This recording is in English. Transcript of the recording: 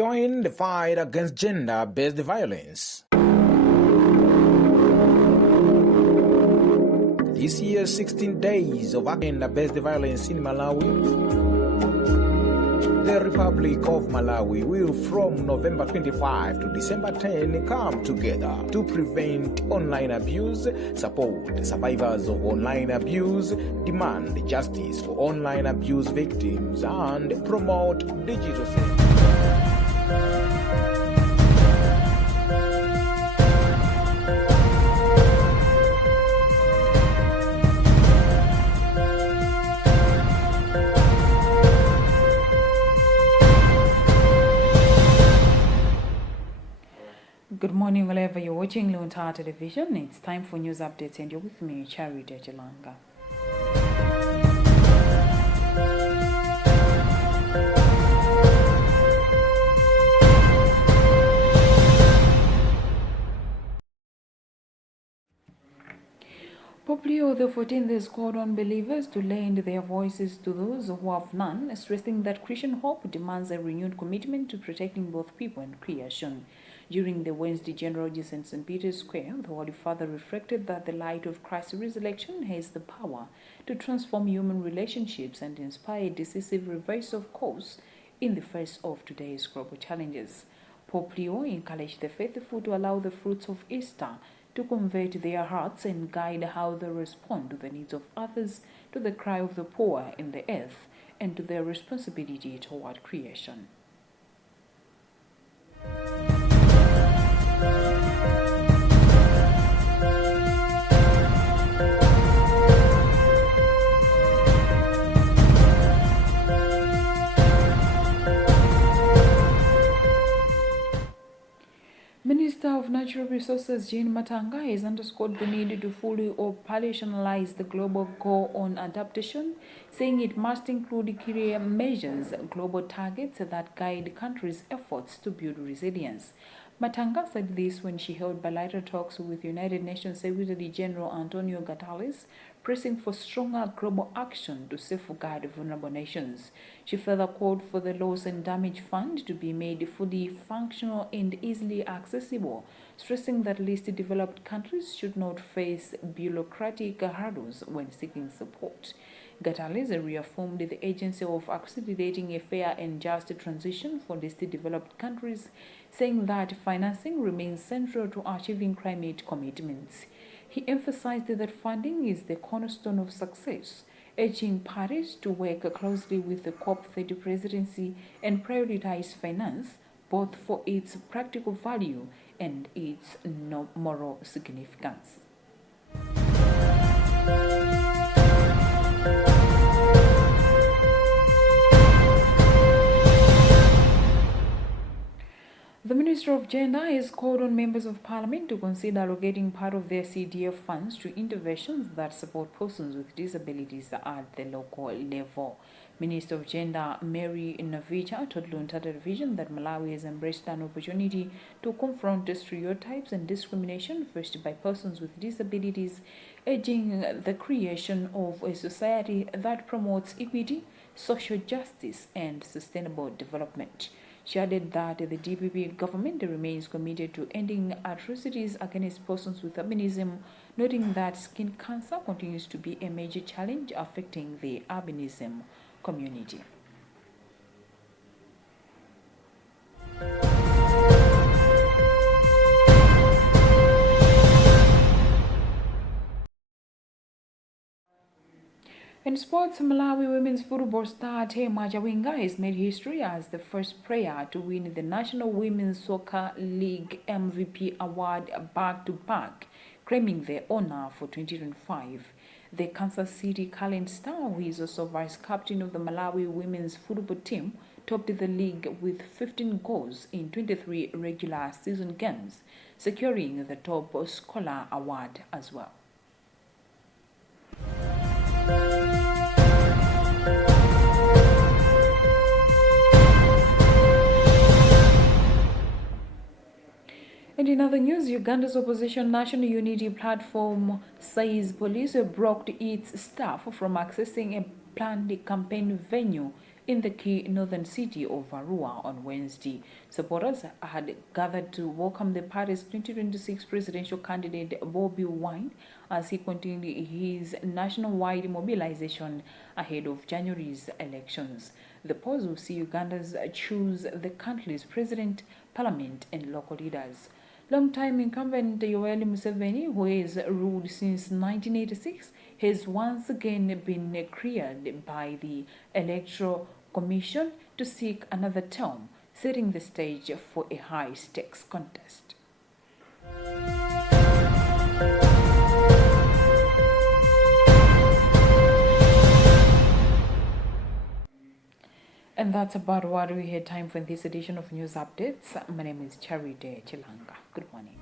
join the fight against gender-based violence. This year's 16 days of gender-based violence in Malawi. The Republic of Malawi will from November 25 to December 10 come together to prevent online abuse, support survivors of online abuse, demand justice for online abuse victims, and promote digital safety. Good morning, wherever you're watching Luntha television. It's time for news updates, and you're with me, Charity Jalanga. Pope Leo XIV has called on believers to lend their voices to those who have none, stressing that Christian hope demands a renewed commitment to protecting both people and creation. During the Wednesday General Audience in St. Peter's Square, the Holy Father reflected that the light of Christ's resurrection has the power to transform human relationships and inspire a decisive reverse of course in the face of today's global challenges. Pope Leo encouraged the faithful to allow the fruits of Easter to convert their hearts and guide how they respond to the needs of others, to the cry of the poor in the earth, and to their responsibility toward creation. Minister of Natural Resources Jean Matanga has underscored the need to fully operationalize the global goal on adaptation, saying it must include clear measures, global targets that guide countries' efforts to build resilience. Matanga said this when she held bilateral talks with United Nations Secretary General Antonio Guterres, pressing for stronger global action to safeguard vulnerable nations. She further called for the Loss and Damage Fund to be made fully functional and easily accessible, stressing that least developed countries should not face bureaucratic hurdles when seeking support. Guterres reaffirmed the agency of accelerating a fair and just transition for least developed countries, saying that financing remains central to achieving climate commitments. He emphasized that funding is the cornerstone of success, urging Paris to work closely with the COP30 presidency and prioritize finance, both for its practical value and its moral significance. The Minister of Gender has called on members of Parliament to consider allocating part of their CDF funds to interventions that support persons with disabilities at the local level. Minister of Gender Mary Navicha told Luntha television that Malawi has embraced an opportunity to confront the stereotypes and discrimination faced by persons with disabilities, urging the creation of a society that promotes equity, social justice, and sustainable development. She added that the DPP government remains committed to ending atrocities against persons with albinism, noting that skin cancer continues to be a major challenge affecting the albinism community. In sports, Malawi women's football star Tema Jawinga has made history as the first player to win the National Women's Soccer League MVP award back-to-back, claiming the honor for 2025. The Kansas City current star, who is also vice-captain of the Malawi women's football team, topped the league with 15 goals in 23 regular season games, securing the top scorer award as well. And in other news, Uganda's opposition National Unity Platform says police blocked its staff from accessing a planned campaign venue in the key northern city of Arua on Wednesday. Supporters had gathered to welcome the party's 2026 presidential candidate Bobi Wine as he continued his nationwide mobilization ahead of January's elections. The polls will see Ugandans choose the country's president, parliament, and local leaders. Long-time incumbent Yoweri Museveni, who has ruled since 1986, has once again been cleared by the Electoral Commission to seek another term, setting the stage for a high-stakes contest. And that's about what we had time for in this edition of News Updates. My name is Charity Chilanga. Good morning.